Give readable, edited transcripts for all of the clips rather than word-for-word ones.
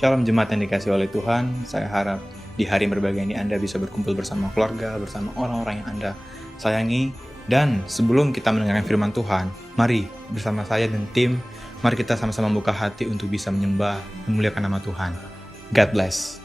Shalom jemaat yang dikasih oleh Tuhan, saya harap di hari yang berbahagia ini Anda bisa berkumpul bersama keluarga, bersama orang-orang yang Anda sayangi. Dan sebelum kita mendengarkan firman Tuhan, mari bersama saya dan tim, mari kita sama-sama membuka hati untuk bisa menyembah, memuliakan nama Tuhan. God bless.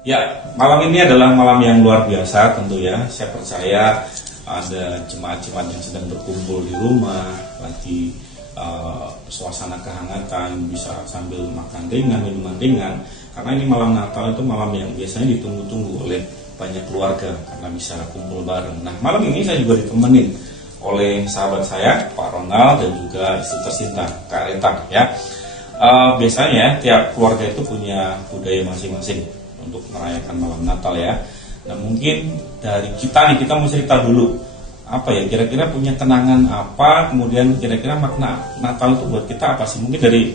Ya, malam ini adalah malam yang luar biasa tentu ya. Saya percaya ada jemaat-jemaat yang sedang berkumpul di rumah, lagi suasana kehangatan, bisa sambil makan ringan, minuman ringan. Karena ini malam Natal itu malam yang biasanya ditunggu-tunggu oleh banyak keluarga karena bisa kumpul bareng. Nah, malam ini saya juga ditemenin oleh sahabat saya, Pak Ronald, dan juga istri tercinta, Kak Reta ya. Biasanya tiap keluarga itu punya budaya masing-masing untuk merayakan malam Natal ya. Nah, mungkin dari kita nih, kita mau cerita dulu apa ya, kira-kira punya kenangan apa, kemudian kira-kira makna Natal itu buat kita apa sih? Mungkin dari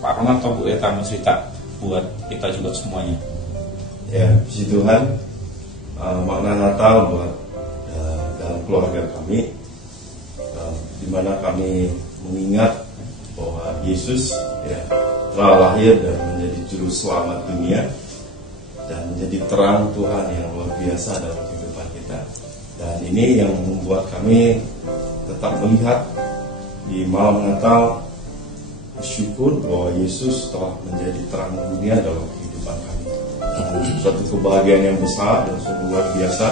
Pak Ronald atau Bu Reta mau cerita buat kita juga semuanya. Ya, puji Tuhan, makna Natal buat dalam keluarga kami, di mana kami mengingat bahwa Yesus ya telah lahir dan menjadi juru selamat dunia dan menjadi terang Tuhan yang luar biasa dalam kehidupan kita. Dan ini yang membuat kami tetap melihat di malam Natal, bersyukur bahwa Yesus telah menjadi terang dunia dalam kehidupan kami. Dan suatu kebahagiaan yang besar dan sungguh luar biasa,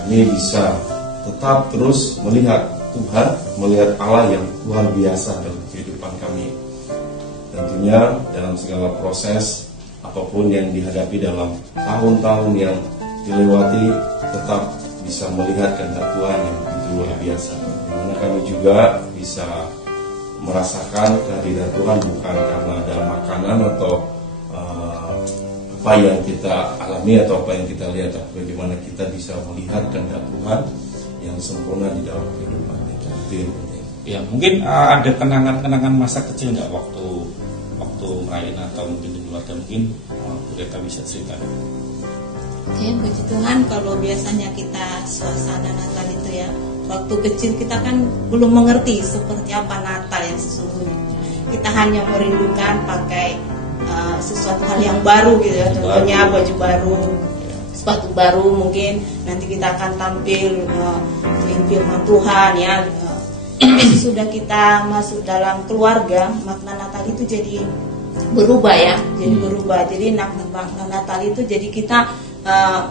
kami bisa tetap terus melihat Tuhan, melihat Allah yang luar biasa dalam kehidupan kami. Tentunya dalam segala proses apapun yang dihadapi dalam tahun-tahun yang dilewati, tetap bisa melihat kehendak Tuhan yang begitu luar biasa. Dimana kami juga bisa merasakan kehadiran Tuhan bukan karena ada makanan atau apa yang kita alami atau apa yang kita lihat, tapi bagaimana kita bisa melihat kehendak Tuhan yang sempurna di dalam kehidupan kita. Itu yang penting. Ya, mungkin ada kenangan-kenangan masa kecil nggak waktu merayakan Natal mungkin di keluarga, mungkin Bu Reta bisa cerita. Ya, puji Tuhan, kalau biasanya kita suasana Natal itu ya, waktu kecil kita kan belum mengerti seperti apa Natal yang sesungguhnya. Kita hanya merindukan pakai sesuatu hal yang baru gitu ya, contohnya baju baru, sepatu baru, mungkin nanti kita akan tampil firman Tuhan ya. Sudah kita masuk dalam keluarga, makna Natal itu jadi berubah ya, jadi berubah. Jadi makna Natal itu jadi kita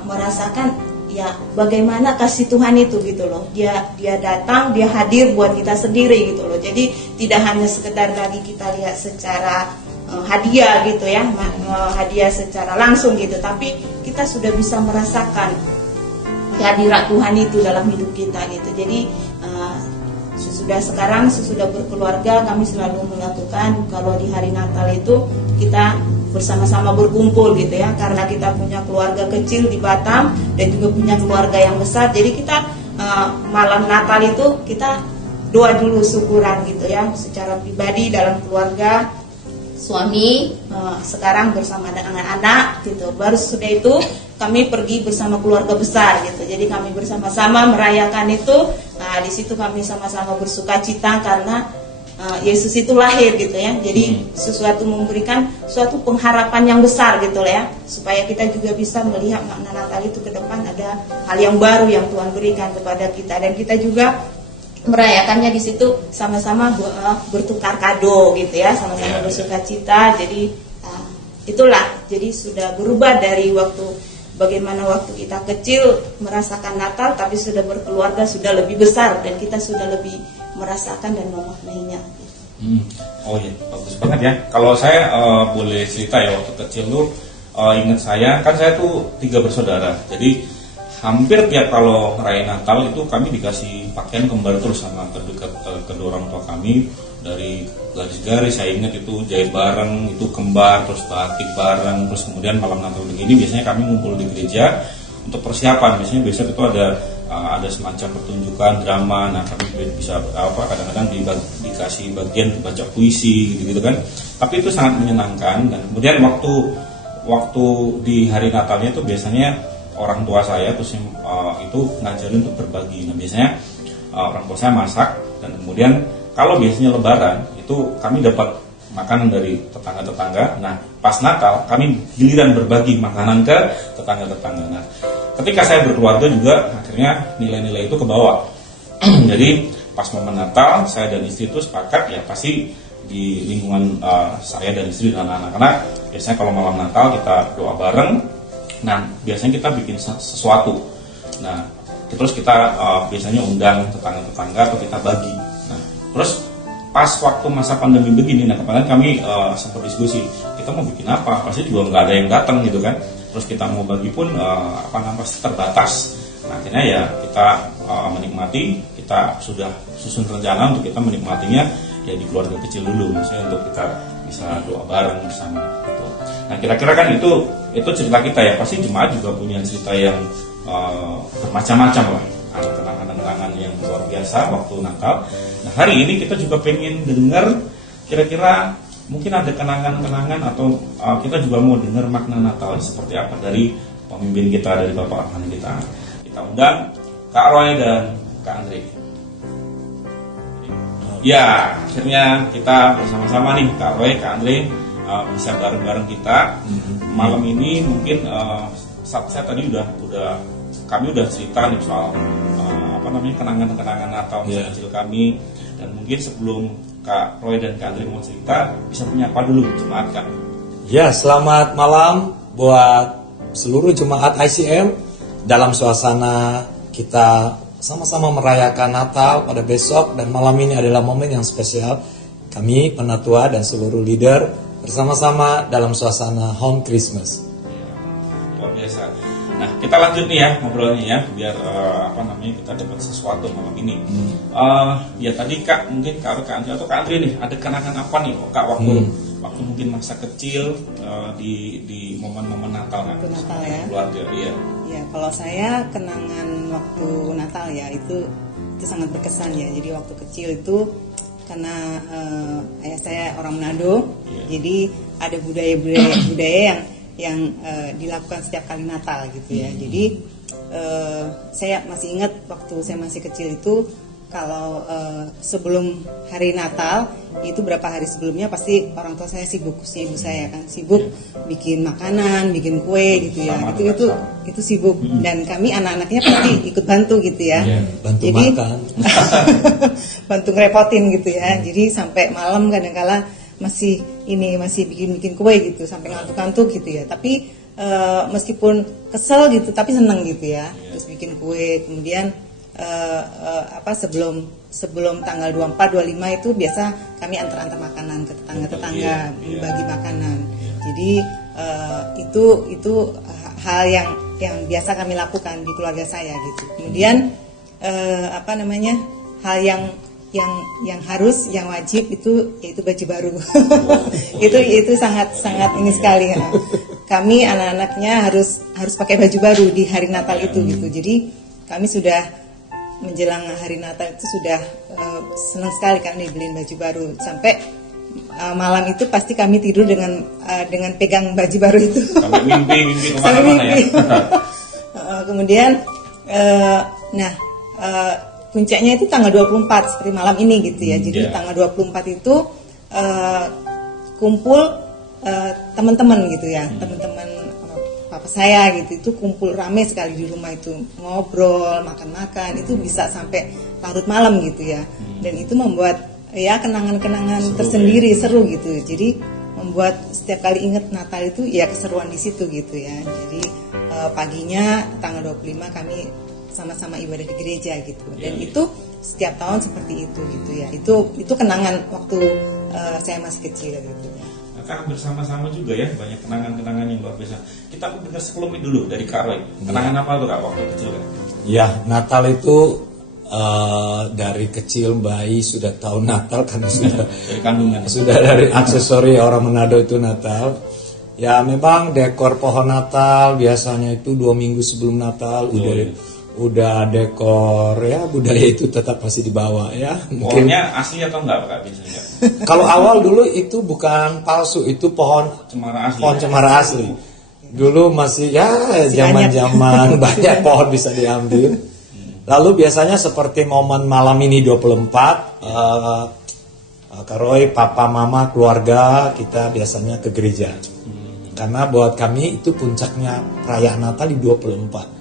merasakan ya bagaimana kasih Tuhan itu gitu loh. Dia datang, dia hadir buat kita sendiri gitu loh. Jadi tidak hanya sekedar lagi kita lihat secara hadiah gitu ya, hadiah secara langsung gitu, tapi kita sudah bisa merasakan kehadiran Tuhan itu dalam hidup kita gitu. Jadi sesudah berkeluarga, kami selalu melakukan kalau di hari Natal itu kita bersama-sama berkumpul gitu ya, karena kita punya keluarga kecil di Batam dan juga punya keluarga yang besar. Jadi kita malam Natal itu kita doa dulu syukuran gitu ya, secara pribadi dalam keluarga, suami sekarang bersama anak-anak gitu. Baru sudah itu kami pergi bersama keluarga besar gitu. Jadi kami bersama-sama merayakan itu. Nah, di situ kami sama-sama bersuka cita karena Yesus itu lahir gitu ya. Jadi sesuatu memberikan suatu pengharapan yang besar gitu lah ya, supaya kita juga bisa melihat makna Natal itu ke depan ada hal yang baru yang Tuhan berikan kepada kita, dan kita juga merayakannya di situ sama-sama bertukar kado gitu ya, sama-sama bersuka cita. Jadi itulah, jadi sudah berubah dari bagaimana waktu kita kecil merasakan Natal, tapi sudah berkeluarga sudah lebih besar dan kita sudah lebih merasakan dan memaknainya. Oh iya, bagus banget ya. Kalau saya boleh cerita ya, waktu kecil tuh ingat saya tuh 3 bersaudara. Jadi hampir tiap kalau ngerayain Natal itu kami dikasih pakaian kembar terus sama kedua orang tua kami. Dari garis-garis saya ingat itu jahit bareng, itu kembar, terus batik bareng, terus kemudian malam Natal begini biasanya kami ngumpul di gereja untuk persiapan. Biasanya besok itu ada semacam pertunjukan drama. Nah, kami bisa kadang-kadang dikasih bagian baca puisi gitu kan. Tapi itu sangat menyenangkan. Dan kemudian waktu di hari Natalnya itu biasanya orang tua saya terus itu ngajarin untuk berbagi. Nah, biasanya orang tua saya masak, dan kemudian kalau biasanya Lebaran itu kami dapat makanan dari tetangga-tetangga. Nah, pas Natal kami giliran berbagi makanan ke tetangga-tetangga. Nah, ketika saya berkeluarga juga akhirnya nilai-nilai itu kebawa. Jadi pas momen Natal saya dan istri itu sepakat ya pasti di lingkungan saya dan istri dan anak-anak. Karena biasanya kalau malam Natal kita doa bareng. Nah, biasanya kita bikin sesuatu. Nah, terus kita biasanya undang tetangga-tetangga atau kita bagi. Nah, terus pas waktu masa pandemi begini, nah kemarin kami sempat diskusi, kita mau bikin apa? Pasti juga nggak ada yang datang gitu kan. Terus kita mau bagi pun pasti terbatas. Nah, akhirnya ya kita menikmati, kita sudah susun rencana untuk kita menikmatinya ya di keluarga kecil dulu, maksudnya untuk kita bisa doa bareng bersama. Gitu. Nah, kira-kira kan itu cerita kita ya. Pasti jemaat juga punya cerita yang bermacam-macam lah. Ada kenangan-kenangan yang luar biasa waktu Natal. Nah, hari ini kita juga pengen dengar kira-kira mungkin ada kenangan-kenangan atau kita juga mau dengar makna Natal seperti apa dari pemimpin kita, dari Bapak Arhan kita. Kita undang Kak Roy dan Kak Andre. Ya, akhirnya kita bersama-sama nih Kak Roy, Kak Andre bisa bareng-bareng kita malam ini. Mungkin saya tadi kami udah cerita nih soal kenangan-kenangan Natal masa kecil kami, dan mungkin sebelum Kak Roy dan Kak Andre mau cerita, bisa menyapa dulu jemaat Kak. Ya, selamat malam buat seluruh jemaat ICM dalam suasana kita sama-sama merayakan Natal pada besok, dan malam ini adalah momen yang spesial. Kami penatua dan seluruh leader bersama-sama dalam suasana home Christmas. Luar biasa. Nah, kita lanjut nih ya ngobrolnya ya, biar kita dapat sesuatu malam ini. Ya tadi Kak, mungkin Kak Andre atau Kak Andre nih, ada kenangan apa nih Kak waktu mungkin masa kecil di momen-momen Natal kan? Waktu Natal ya. Keluarga, iya. Ya, kalau saya kenangan waktu Natal ya itu sangat berkesan ya. Jadi waktu kecil itu karena ayah saya orang Manado, jadi ada budaya yang dilakukan setiap kali Natal gitu ya. Jadi saya masih ingat waktu saya masih kecil itu, kalau sebelum hari Natal itu berapa hari sebelumnya pasti orang tua saya sibuk, ibu saya kan sibuk bikin makanan, bikin kue gitu ya. Itu sibuk, dan kami anak-anaknya pasti ikut bantu gitu ya. Bantu jadi makan. bantu ngerepotin gitu ya. Jadi sampai malam kadang-kala masih bikin kue gitu sampai ngantuk-ngantuk gitu ya. Tapi meskipun kesel gitu tapi seneng gitu ya. Terus bikin kue, kemudian sebelum tanggal 24 25 itu biasa kami antar makanan ke tetangga-tetangga, bagi makanan. Jadi itu hal yang biasa kami lakukan di keluarga saya gitu. Kemudian hal yang harus, yang wajib itu yaitu baju baru. itu sangat ini sekali ya. Kami anak-anaknya harus pakai baju baru di hari Natal itu gitu. Jadi kami sudah menjelang hari Natal itu sudah senang sekali kan dibeliin baju baru. Sampai malam itu pasti kami tidur dengan pegang baju baru itu. Sampai mimpi kemana-mana ya. Kemudian puncaknya itu tanggal 24 seperti malam ini gitu ya. Jadi tanggal 24 itu kumpul teman-teman gitu ya. Teman-teman papa saya gitu, itu kumpul rame sekali di rumah itu, ngobrol, makan-makan, itu bisa sampai larut malam gitu ya. Dan itu membuat ya kenangan-kenangan tersendiri, seru gitu. Jadi membuat setiap kali ingat Natal itu ya keseruan di situ gitu ya. Jadi paginya tanggal 25 kami sama-sama ibadah di gereja gitu. Dan itu setiap tahun seperti itu gitu ya. Itu kenangan waktu saya masih kecil gitu ya. Kan bersama-sama juga ya, banyak kenangan-kenangan yang luar biasa. Kita dengar sekelumit dulu dari Kak Roy. Kenangan apa tuh Kak waktu kecil kan? Ya, Natal itu dari kecil bayi sudah tahu Natal karena sudah dari kandungan. Sudah dari aksesori orang Manado itu Natal. Ya memang dekor pohon Natal biasanya itu 2 minggu sebelum Natal udah dekor ya, budaya itu tetap pasti dibawa ya. Pohonnya asli atau enggak Kak biasanya? Kalau awal dulu itu bukan palsu, itu pohon cemara asli. Dulu masih ya zaman-zaman banyak pohon bisa diambil. Lalu biasanya seperti momen malam ini 24, Kak Roy, papa, mama, keluarga kita biasanya ke gereja. Karena buat kami itu puncaknya perayaan Natal di 24.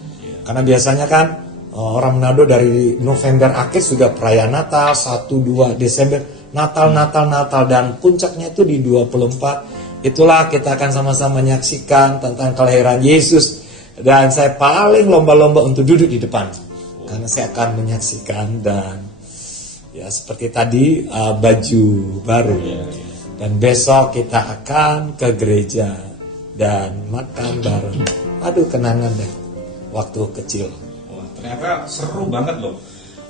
Karena biasanya kan orang Manado dari November akhir sudah perayaan Natal, 1-2 Desember Natal dan puncaknya itu di 24. Itulah kita akan sama-sama menyaksikan tentang kelahiran Yesus. Dan saya paling lomba-lomba untuk duduk di depan, karena saya akan menyaksikan. Dan ya seperti tadi baju baru. Dan besok kita akan ke gereja dan makan bareng. Aduh, kenangan deh waktu kecil. Wah, ternyata seru banget loh.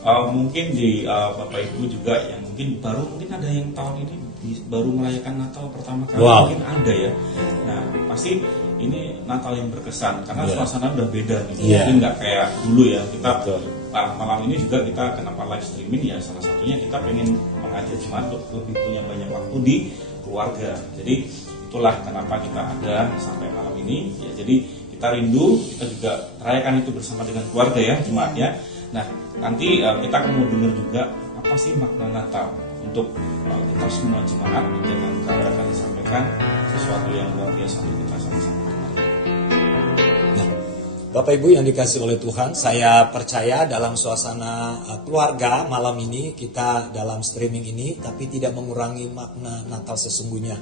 Mungkin di Bapak Ibu juga yang mungkin ada yang tahun ini baru merayakan Natal pertama kali. Wow. Mungkin ada ya. Nah, pasti ini Natal yang berkesan karena suasana udah beda nih. Mungkin nggak kayak dulu ya. Kita malam ini juga kita kenapa live streaming ya, salah satunya kita pengen mengajak jemaat untuk lebih punya banyak waktu di keluarga. Jadi itulah kenapa kita ada sampai malam ini ya. Jadi kita rindu, kita juga rayakan itu bersama dengan keluarga ya, jemaatnya. Nah, nanti kita akan mau dengar juga apa sih makna Natal untuk kita semua jemaat. Dengan cara akan disampaikan sesuatu yang luar biasa untuk kita sama-sama. Nah, Bapak Ibu yang dikasih oleh Tuhan, saya percaya dalam suasana keluarga malam ini kita dalam streaming ini, tapi tidak mengurangi makna Natal sesungguhnya.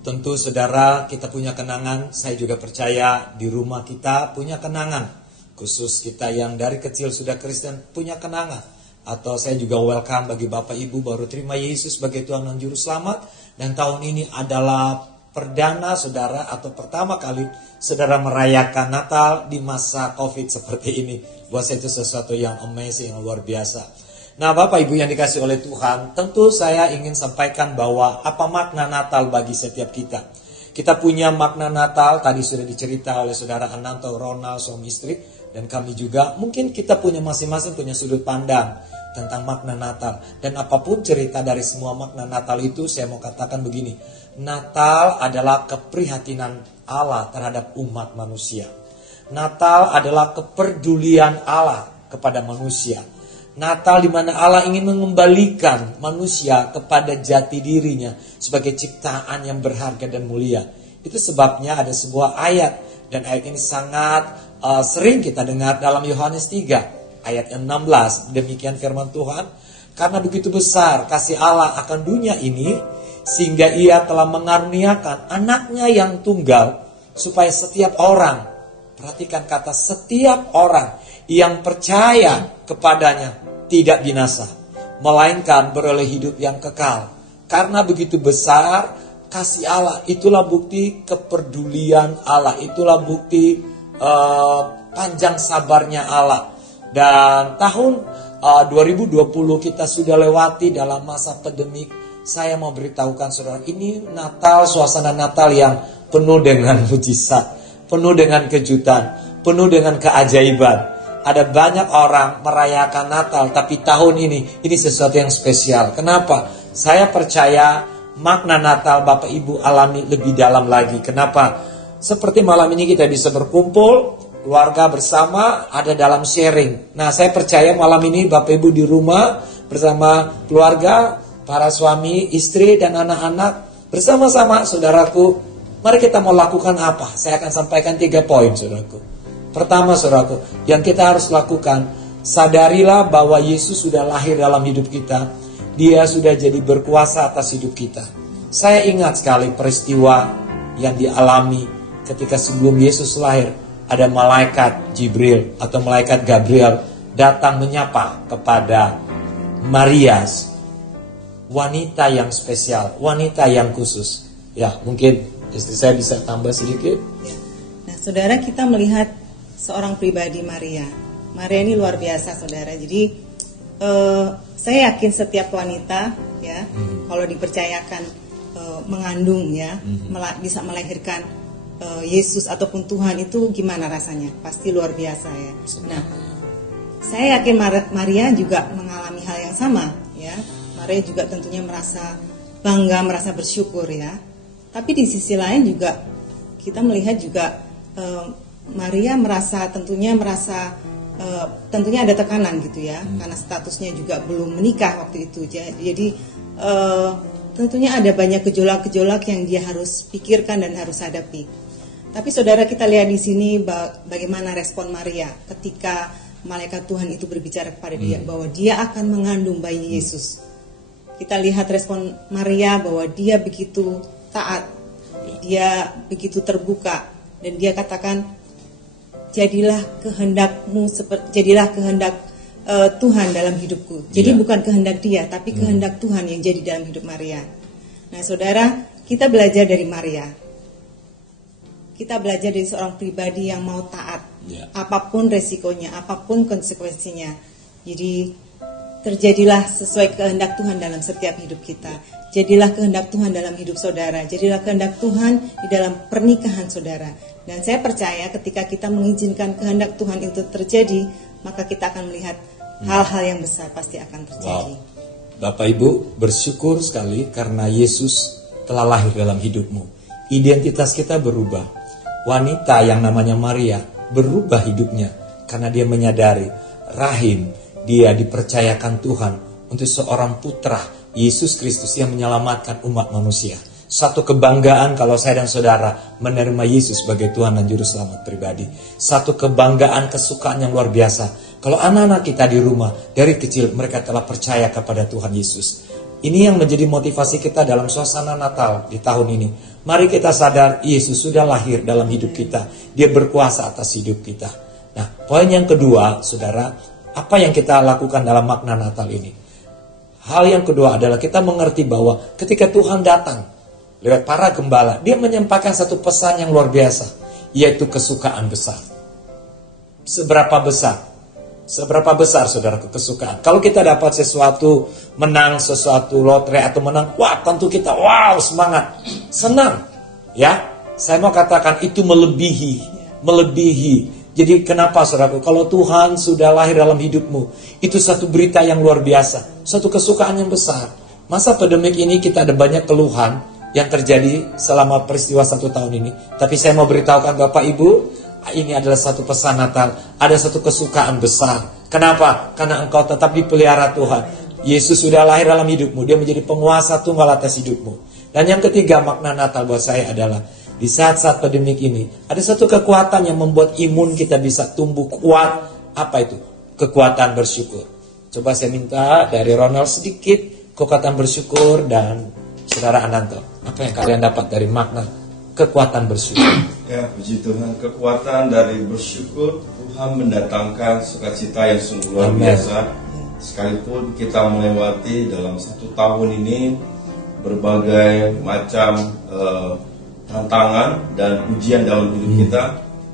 Tentu saudara kita punya kenangan, saya juga percaya di rumah kita punya kenangan. Khusus kita yang dari kecil sudah Kristen punya kenangan. Atau saya juga welcome bagi Bapak Ibu baru terima Yesus sebagai Tuhan dan Juru Selamat. Dan tahun ini adalah perdana saudara atau pertama kali saudara merayakan Natal di masa COVID seperti ini. Buat saya itu sesuatu yang amazing, yang luar biasa. Nah, Bapak Ibu yang dikasih oleh Tuhan, tentu saya ingin sampaikan bahwa apa makna Natal bagi setiap kita. Kita punya makna Natal, tadi sudah dicerita oleh saudara Ananto, Ronald, suami istri, dan kami juga. Mungkin kita punya masing-masing punya sudut pandang tentang makna Natal. Dan apapun cerita dari semua makna Natal itu, saya mau katakan begini. Natal adalah keprihatinan Allah terhadap umat manusia. Natal adalah kepedulian Allah kepada manusia. Natal di mana Allah ingin mengembalikan manusia kepada jati dirinya sebagai ciptaan yang berharga dan mulia. Itu sebabnya ada sebuah ayat, dan ayat ini sangat sering kita dengar dalam Yohanes 3 ayat 16. Demikian firman Tuhan, karena begitu besar kasih Allah akan dunia ini, sehingga ia telah mengaruniakan anaknya yang tunggal, supaya setiap orang, perhatikan kata setiap orang yang percaya kepadanya tidak binasa, melainkan beroleh hidup yang kekal. Karena begitu besar kasih Allah, itulah bukti kepedulian Allah, itulah bukti panjang sabarnya Allah. Dan tahun 2020 kita sudah lewati dalam masa pandemik. Saya mau beritahukan saudara, ini Natal, suasana Natal yang penuh dengan mujizat, penuh dengan kejutan, penuh dengan keajaiban. Ada banyak orang merayakan Natal, tapi tahun ini sesuatu yang spesial. Kenapa? Saya percaya makna Natal Bapak Ibu alami lebih dalam lagi. Kenapa? Seperti malam ini kita bisa berkumpul, keluarga bersama, ada dalam sharing. Nah, saya percaya malam ini Bapak Ibu di rumah bersama keluarga, para suami, istri, dan anak-anak, bersama-sama saudaraku. Mari kita mau lakukan apa? Saya akan sampaikan 3 poin saudaraku. Pertama saudaraku, yang kita harus lakukan, sadarilah bahwa Yesus sudah lahir dalam hidup kita. Dia sudah jadi berkuasa atas hidup kita. Saya ingat sekali peristiwa yang dialami ketika sebelum Yesus lahir. Ada malaikat Jibril atau malaikat Gabriel datang menyapa kepada Maria, wanita yang spesial, wanita yang khusus. Ya, mungkin istri saya bisa tambah sedikit. Nah, saudara, kita melihat seorang pribadi Maria. Maria ini luar biasa, saudara. Jadi saya yakin setiap wanita ya, kalau dipercayakan mengandung ya, bisa melahirkan Yesus ataupun Tuhan, itu gimana rasanya? Pasti luar biasa ya. Nah, saya yakin Maria juga mengalami hal yang sama ya. Maria juga tentunya merasa bangga, merasa bersyukur ya. Tapi di sisi lain juga kita melihat juga Maria tentunya ada tekanan gitu ya, karena statusnya juga belum menikah waktu itu. Jadi tentunya ada banyak gejolak-gejolak yang dia harus pikirkan dan harus hadapi. Tapi saudara, kita lihat di sini bagaimana respon Maria ketika malaikat Tuhan itu berbicara kepada dia bahwa dia akan mengandung bayi Yesus. kita lihat respon Maria bahwa dia begitu taat, dia begitu terbuka, dan dia katakan, jadilah kehendakmu jadilah kehendak Tuhan dalam hidupku. Jadi bukan kehendak dia, tapi kehendak Tuhan yang jadi dalam hidup Maria. Nah, saudara, kita belajar dari Maria. Kita belajar dari seorang pribadi yang mau taat, apapun resikonya, apapun konsekuensinya. Jadi terjadilah sesuai kehendak Tuhan dalam setiap hidup kita. Jadilah kehendak Tuhan dalam hidup saudara. Jadilah kehendak Tuhan di dalam pernikahan saudara. Dan saya percaya ketika kita mengizinkan kehendak Tuhan itu terjadi, maka kita akan melihat hal-hal yang besar pasti akan terjadi. Bapak Ibu, bersyukur sekali karena Yesus telah lahir dalam hidupmu. Identitas kita berubah. Wanita yang namanya Maria berubah hidupnya karena dia menyadari rahim dia dipercayakan Tuhan untuk seorang putra Yesus Kristus yang menyelamatkan umat manusia. Satu kebanggaan kalau saya dan saudara menerima Yesus sebagai Tuhan dan Juru Selamat pribadi. Satu kebanggaan, kesukaan yang luar biasa. Kalau anak-anak kita di rumah, dari kecil mereka telah percaya kepada Tuhan Yesus. Ini yang menjadi motivasi kita dalam suasana Natal di tahun ini. Mari kita sadar Yesus sudah lahir dalam hidup kita. Dia berkuasa atas hidup kita. Nah, poin yang kedua, saudara, apa yang kita lakukan dalam makna Natal ini? Hal yang kedua adalah kita mengerti bahwa ketika Tuhan datang lewat para gembala, dia menyampaikan satu pesan yang luar biasa, yaitu kesukaan besar. Seberapa besar? Seberapa besar saudara kesukaan? Kalau kita dapat sesuatu, menang sesuatu lotre atau menang, wah tentu kita wow semangat, senang. Ya, saya mau katakan itu melebihi. Jadi kenapa saudaraku? Kalau Tuhan sudah lahir dalam hidupmu, itu satu berita yang luar biasa, satu kesukaan yang besar. Masa pandemik ini kita ada banyak keluhan yang terjadi selama peristiwa 1 tahun ini. Tapi saya mau beritahukan Bapak Ibu, ini adalah satu pesan Natal. Ada satu kesukaan besar. Kenapa? Karena engkau tetap dipelihara Tuhan. Yesus sudah lahir dalam hidupmu. Dia menjadi penguasa tunggal atas hidupmu. Dan yang ketiga makna Natal buat saya adalah di saat-saat pandemik ini ada satu kekuatan yang membuat imun kita bisa tumbuh kuat. Apa itu? Kekuatan bersyukur. Coba saya minta dari Ronald sedikit kekuatan bersyukur, dan Saudara Ananto, apa yang kalian dapat dari makna kekuatan bersyukur? Ya, puji Tuhan, kekuatan dari bersyukur, Tuhan mendatangkan sukacita yang sungguh luar biasa. Sekalipun kita melewati dalam 1 tahun ini berbagai macam tantangan dan ujian dalam hidup kita,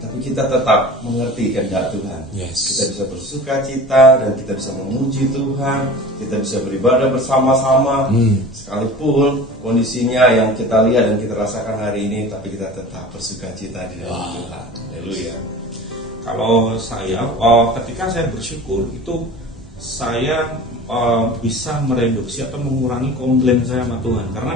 tapi kita tetap mengerti kehendak Tuhan. Kita bisa bersukacita dan kita bisa memuji Tuhan, kita bisa beribadah bersama-sama, sekalipun kondisinya yang kita lihat dan kita rasakan hari ini, tapi kita tetap bersukacita di dalam Tuhan. Haleluya. Kalau saya, ketika saya bersyukur itu saya bisa mereduksi atau mengurangi komplain saya sama Tuhan, karena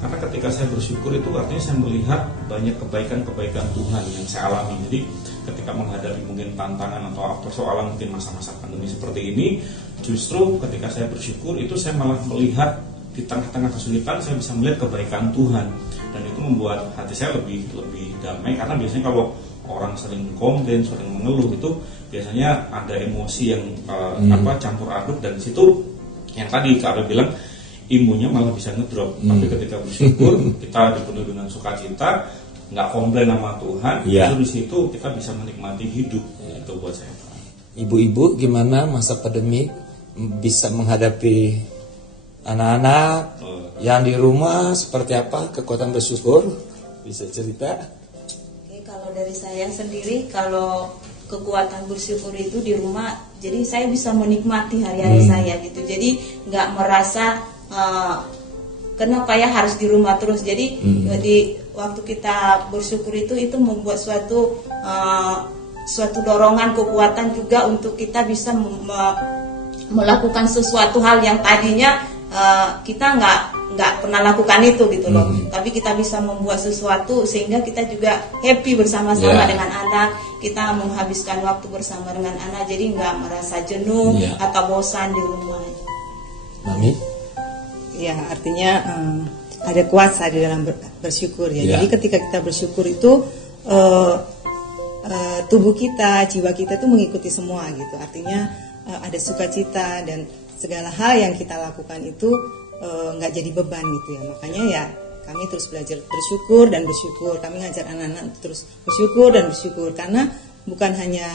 ketika saya bersyukur itu artinya saya melihat banyak kebaikan-kebaikan Tuhan yang saya alami. Jadi ketika menghadapi mungkin tantangan atau persoalan mungkin masa-masa pandemi seperti ini, justru ketika saya bersyukur itu saya malah melihat di tengah-tengah kesulitan saya bisa melihat kebaikan Tuhan, dan itu membuat hati saya lebih damai. Karena biasanya kalau orang sering komplain, sering mengeluh, itu biasanya ada emosi yang campur aduk, dan situ yang tadi Kak Abel bilang imunnya malah bisa ngedrop. Tapi ketika bersyukur, kita dipenuhi dengan sukacita, nggak komplain sama Tuhan, itu di situ kita bisa menikmati hidup. Itu buat saya. Ibu-ibu, gimana masa pandemi bisa menghadapi anak-anak yang di rumah, seperti apa kekuatan bersyukur? Bisa cerita? Oke, kalau dari saya sendiri, kalau kekuatan bersyukur itu di rumah, jadi saya bisa menikmati hari-hari saya gitu. Jadi nggak merasa kenapa ya harus di rumah terus. Jadi di waktu kita bersyukur itu membuat suatu dorongan, kekuatan juga untuk kita bisa melakukan sesuatu hal yang tadinya kita nggak pernah lakukan itu gitu loh. Tapi kita bisa membuat sesuatu sehingga kita juga happy bersama-sama dengan anak. Kita menghabiskan waktu bersama dengan anak, jadi nggak merasa jenuh atau bosan di rumah. Mami? Ya, artinya ada kuasa di dalam bersyukur ya. Jadi ketika kita bersyukur itu tubuh kita, jiwa kita itu mengikuti semua gitu. Artinya ada sukacita, dan segala hal yang kita lakukan itu nggak jadi beban gitu ya. Makanya ya kami terus belajar bersyukur dan bersyukur. Kami ngajar anak-anak terus bersyukur dan bersyukur karena bukan hanya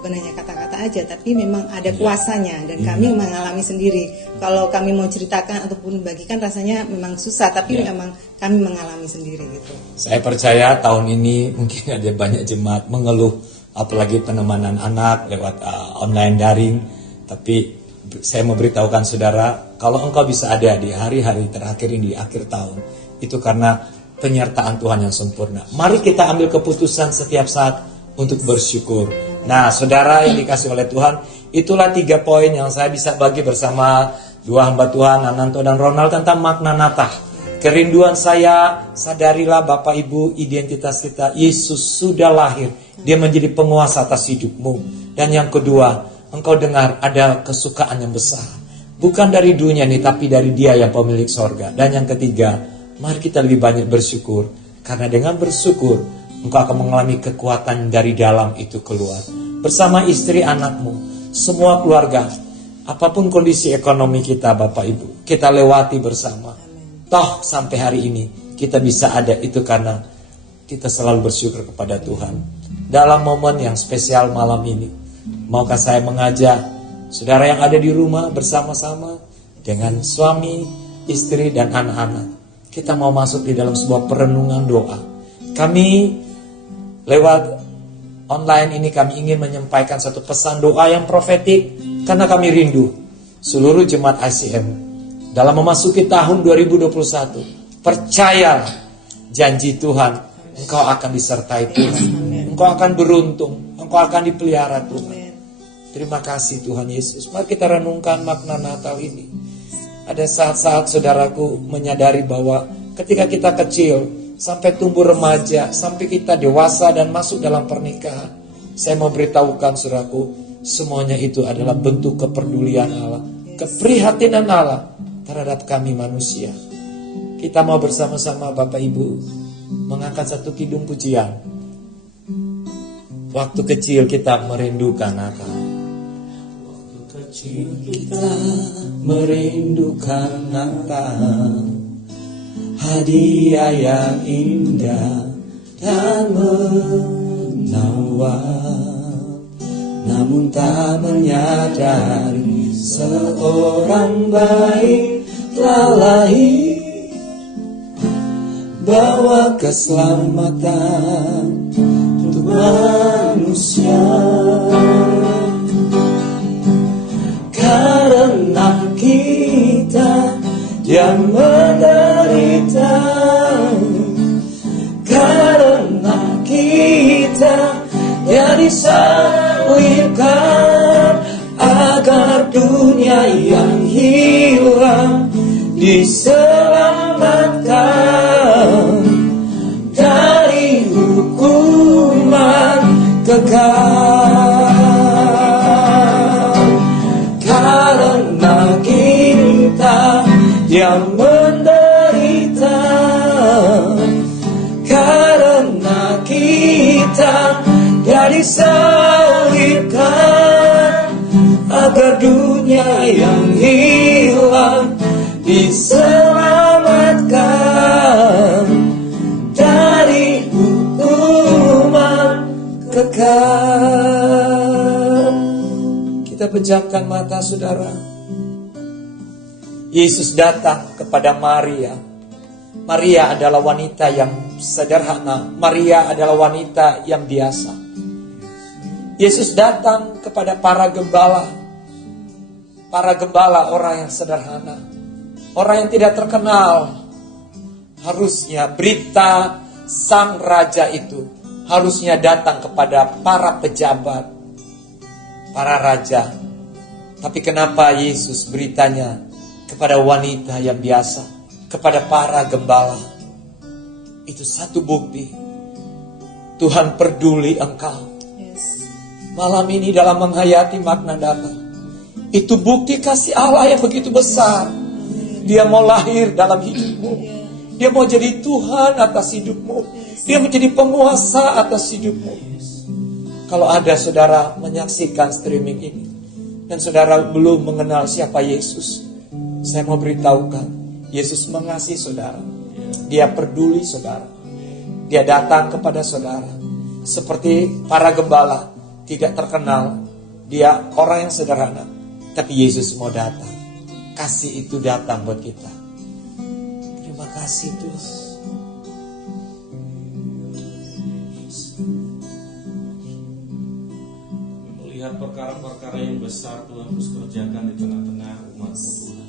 bukan hanya kata-kata aja, tapi memang ada kuasanya dan kami mengalami sendiri. Kalau kami mau ceritakan ataupun bagikan rasanya memang susah, tapi memang kami mengalami sendiri gitu. Saya percaya tahun ini mungkin ada banyak jemaat mengeluh, apalagi penemanan anak lewat online daring. Tapi saya mau beritahukan saudara, kalau engkau bisa ada di hari-hari terakhir ini, di akhir tahun, itu karena penyertaan Tuhan yang sempurna. Mari kita ambil keputusan setiap saat untuk bersyukur. Nah, saudara yang dikasih oleh Tuhan, itulah 3 poin yang saya bisa bagi bersama dua hamba Tuhan, Ananto dan Ronald, tentang makna Natal. Kerinduan saya, sadarilah Bapak Ibu, identitas kita, Yesus sudah lahir. Dia menjadi penguasa atas hidupmu. Dan yang kedua, engkau dengar ada kesukaan yang besar. Bukan dari dunia ini, tapi dari Dia yang pemilik sorga. Dan yang ketiga, mari kita lebih banyak bersyukur. Karena dengan bersyukur, engkau akan mengalami kekuatan dari dalam itu keluar. Bersama istri anakmu, semua keluarga, apapun kondisi ekonomi kita Bapak Ibu, kita lewati bersama. Toh sampai hari ini kita bisa ada itu karena kita selalu bersyukur kepada Tuhan. Dalam momen yang spesial malam ini, maukah saya mengajak saudara yang ada di rumah bersama-sama dengan suami, istri dan anak-anak. Kita mau masuk di dalam sebuah perenungan doa. Kami lewat online ini kami ingin menyampaikan satu pesan doa yang profetik karena kami rindu seluruh jemaat ICM dalam memasuki tahun 2021. Percaya janji Tuhan, engkau akan disertai Tuhan. Engkau akan beruntung, engkau akan dipelihara Tuhan. Terima kasih Tuhan Yesus. Mari kita renungkan makna Natal ini. Ada saat-saat saudaraku menyadari bahwa ketika kita kecil sampai tumbuh remaja, sampai kita dewasa dan masuk dalam pernikahan, saya mau beritahukan saudaraku, semuanya itu adalah bentuk kepedulian Allah, keprihatinan Allah terhadap kami manusia. Kita mau bersama-sama Bapak Ibu mengangkat satu kidung pujian. Waktu kecil kita merindukan Natal. Waktu kecil kita merindukan Natal. Hadiah yang indah dan menawan, namun tak menyadari seorang bayi telah lahir, bawa keselamatan untuk manusia. Karena kita yang menderita, karena kita yang disalibkan, agar dunia yang hilang diselamatkan dari hukuman kekal. Karena kita yang menderita, karena kita yang disalibkan, agar dunia yang hilang diselamatkan dari hukuman kekal. Kita pejamkan mata saudara. Yesus datang kepada Maria. Maria adalah wanita yang sederhana. Maria adalah wanita yang biasa. Yesus datang kepada para gembala. Para gembala orang yang sederhana, orang yang tidak terkenal. Harusnya berita sang raja itu harusnya datang kepada para pejabat, para raja. Tapi kenapa Yesus beritanya kepada wanita yang biasa, kepada para gembala? Itu satu bukti Tuhan peduli engkau. Malam ini dalam menghayati makna Natal, itu bukti kasih Allah yang begitu besar. Dia mau lahir dalam hidupmu. Dia mau jadi Tuhan atas hidupmu. Dia menjadi penguasa atas hidupmu. Kalau ada saudara menyaksikan streaming ini dan saudara belum mengenal siapa Yesus, Saya mau beritahukan, Yesus mengasihi saudara. Dia peduli saudara. Dia datang kepada saudara. Seperti para gembala, tidak terkenal. Dia orang yang sederhana. Tapi Yesus mau datang. Kasih itu datang buat kita. Terima kasih Tuhan. Melihat perkara-perkara yang besar Tuhan terus kerjakan di tengah-tengah umat-Mu Tuhan.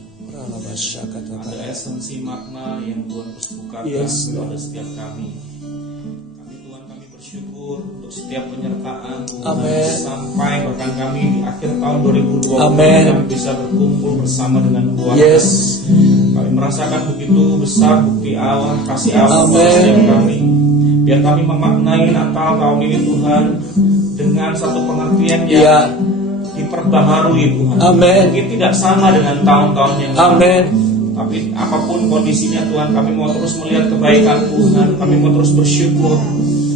Ada esensi makna yang Tuhan terus bukakan kepada setiap kami. Kami bersyukur untuk setiap penyertaan Tuhan. Amin. Sampai bahkan kami di akhir tahun 2020 Amin. kami bisa berkumpul bersama dengan keluarga. Yes. Kami merasakan begitu besar bukti Allah, kasih Allah kepada Amin. setiap kami. Biar kami memaknai Natal tahun ini Tuhan dengan satu pengertian yang diperbaharui Tuhan. Amin. Mungkin tidak sama dengan tahun-tahun yang lalu. Amin. Tapi apapun kondisinya Tuhan, kami mau terus melihat kebaikan Tuhan. Kami mau terus bersyukur.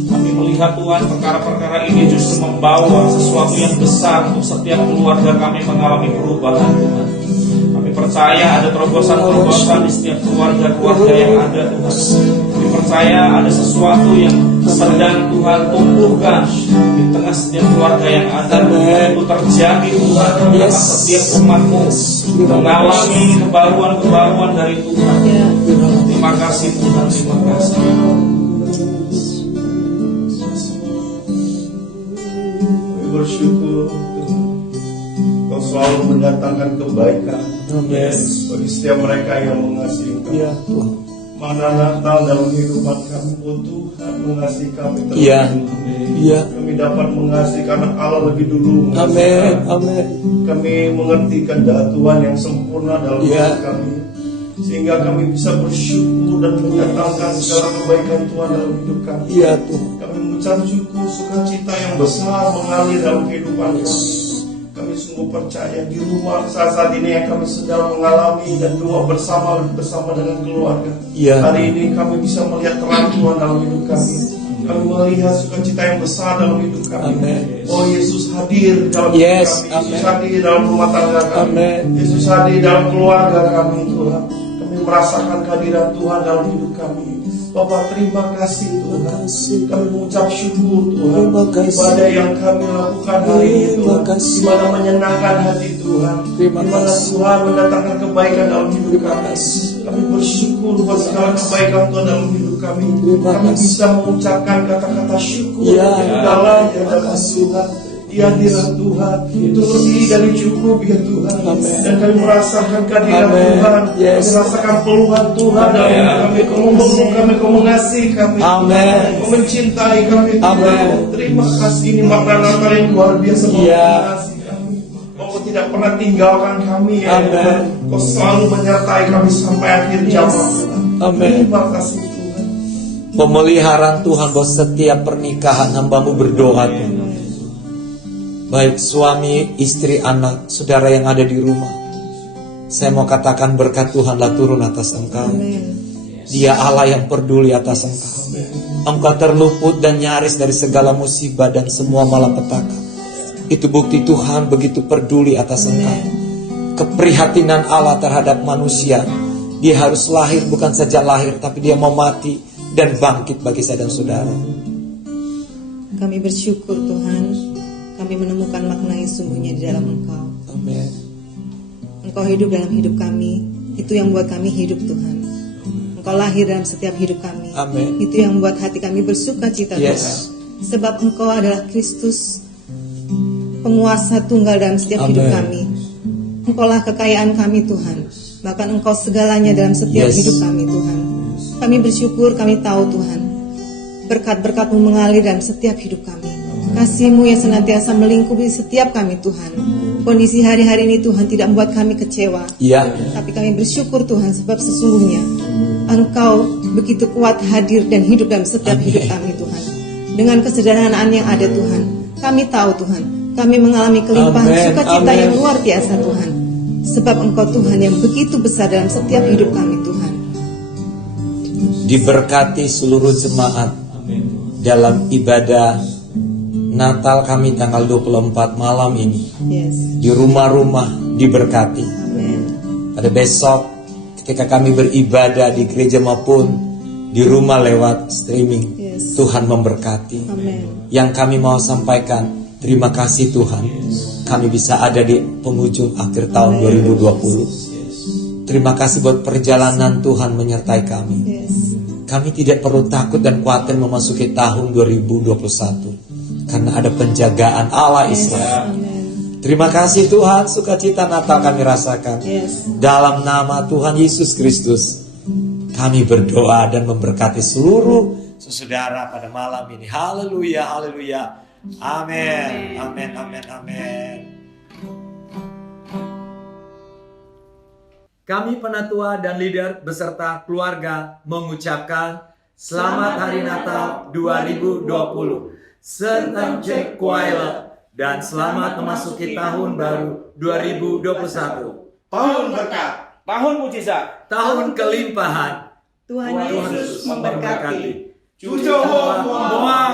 Kami melihat Tuhan perkara-perkara ini justru membawa sesuatu yang besar untuk setiap keluarga kami mengalami perubahan Tuhan. Kami percaya ada terobosan-terobosan di setiap keluarga-keluarga yang ada Tuhan. Kami percaya ada sesuatu yang sedang Tuhan tumbuhkan di tengah setiap keluarga yang ada. Itu terjadi Tuhan karena setiap umat-Mu mengalami kebaruan-kebaruan dari Tuhan. Terima kasih Tuhan, terima kasih. Kami bersyukur Tuhan, Kau selalu mendatangkan kebaikan bagi setiap mereka yang mengasihi Kau. Ya Tuhan. Mana Natal dalam kehidupan kami, oh Tuhan mengasihi kami terus. Iya. Iya. Kami dapat mengasihi karena Allah lebih dulu mengasihi Amin. kami. Amin. Kami mengerti kehendak Tuhan yang sempurna dalam Iya. hidup kami, sehingga kami bisa bersyukur dan mendatangkan segala kebaikan Tuhan dalam hidup kami. Iya Tuhan. Kami mengucap syukur, sukacita yang besar mengalir dalam kehidupan kami. Kami sungguh percaya di rumah saat ini yang kami sedang mengalami dan doa bersama dengan keluarga. Iya. Hari ini kami bisa melihat terang Tuhan dalam hidup kami. Kami melihat sukacita yang besar dalam hidup kami. Amin. Oh Yesus hadir dalam hidup Yes, kami. Yesus amin. hadir dalam rumah tangga kami. Amin. Yesus hadir dalam keluarga kami Tuhan. Kami merasakan kehadiran Tuhan dalam hidup kami. Bapak terima kasih Tuhan. Kami mengucap syukur Tuhan. Terima kasih. Ibadah yang kami lakukan hari ini Terima Tuhan, kasih. di mana menyenangkan hati Tuhan, Terima di mana kasih. Tuhan mendatangkan kebaikan dalam hidup Terima kami. kasih. Kami bersyukur buat segala kebaikan Tuhan dalam hidup kami. Terima Kami kasih. bisa mengucapkan kata-kata syukur Ya, dalam terima hadapan kasih. Tuhan. Hadirat Tuhan itu lebih dari cukup ya Tuhan. Amin. Dan kami merasakan kehadiran Amin. Tuhan. Yes. Kami merasakan peluhan Tuhan dalam hidup kami. Kau memeluk kami, kau mengasihi kami. Amin. Kau mencintai kami Tuhan. Amin. Terima kasih, ini makna Natal yang luar biasa. Kau Ya. mengasihi kami. Kau tidak pernah tinggalkan kami ya Amin. Tuhan. Kau selalu menyertai kami sampai akhir zaman Tuhan. Amin. Terima kasih Tuhan. Pemeliharaan Tuhan buat setiap pernikahan hamba-Mu berdoa Tuhan. Baik suami, istri, anak, saudara yang ada di rumah. Saya mau katakan berkat Tuhanlah turun atas engkau. Dia Allah yang peduli atas engkau. Engkau terluput dan nyaris dari segala musibah dan semua malapetaka. Itu bukti Tuhan begitu peduli atas engkau. Keprihatinan Allah terhadap manusia. Dia harus lahir, bukan saja lahir, tapi dia mau mati dan bangkit bagi saya dan saudara. Kami bersyukur Tuhan, kami menemukan makna yang sungguhnya di dalam Engkau. Amin. Engkau hidup dalam hidup kami, itu yang membuat kami hidup Tuhan. Engkau lahir dalam setiap hidup kami, Amin. itu yang membuat hati kami bersuka cita Yes. Tuhan. Sebab Engkau adalah Kristus, penguasa tunggal dalam setiap Amin. hidup kami. Engkaulah kekayaan kami Tuhan, bahkan Engkau segalanya dalam setiap Yes. hidup kami Tuhan. Kami bersyukur, kami tahu Tuhan, berkat-berkat-Mu mengalir dalam setiap hidup kami. Kasih-Mu yang senantiasa melingkupi setiap kami Tuhan. Kondisi hari-hari ini Tuhan tidak membuat kami kecewa, Ya. tapi kami bersyukur Tuhan sebab sesungguhnya Engkau begitu kuat hadir dan hidup dalam setiap hidup kami Tuhan. Dengan kesederhanaan yang ada Tuhan, kami tahu Tuhan, kami mengalami kelimpahan Amin. sukacita Amin. yang luar biasa Tuhan. Sebab Engkau Tuhan yang begitu besar dalam setiap hidup kami Tuhan. Diberkati seluruh jemaat dalam ibadah Natal kami tanggal 24 malam ini. Yes. Di rumah-rumah diberkati. Amin. pada besok ketika kami beribadah di gereja maupun di rumah lewat streaming. Yes. Tuhan memberkati. Amin. Yang kami mau sampaikan, terima kasih Tuhan. Kami bisa ada di penghujung akhir tahun 2020. Terima kasih buat perjalanan Tuhan menyertai kami. Yes. Kami tidak perlu takut dan khawatir memasuki tahun 2021 karena ada penjagaan Allah Israel. Amin. Terima kasih Tuhan, sukacita Natal kami rasakan. Yes. Dalam nama Tuhan Yesus Kristus, kami berdoa dan memberkati seluruh saudara pada malam ini. Haleluya, haleluya. Amin. Amin, amin, amin. Kami penatua dan leader beserta keluarga mengucapkan Selamat Hari Natal 2020. Serta Kuaila dan selamat memasuki tahun baru 2021. Tahun berkat, tahun mujizat, Tahun kelimpahan. Tuhan Tuhan Yesus Yesus memberkati. Cujo Moa.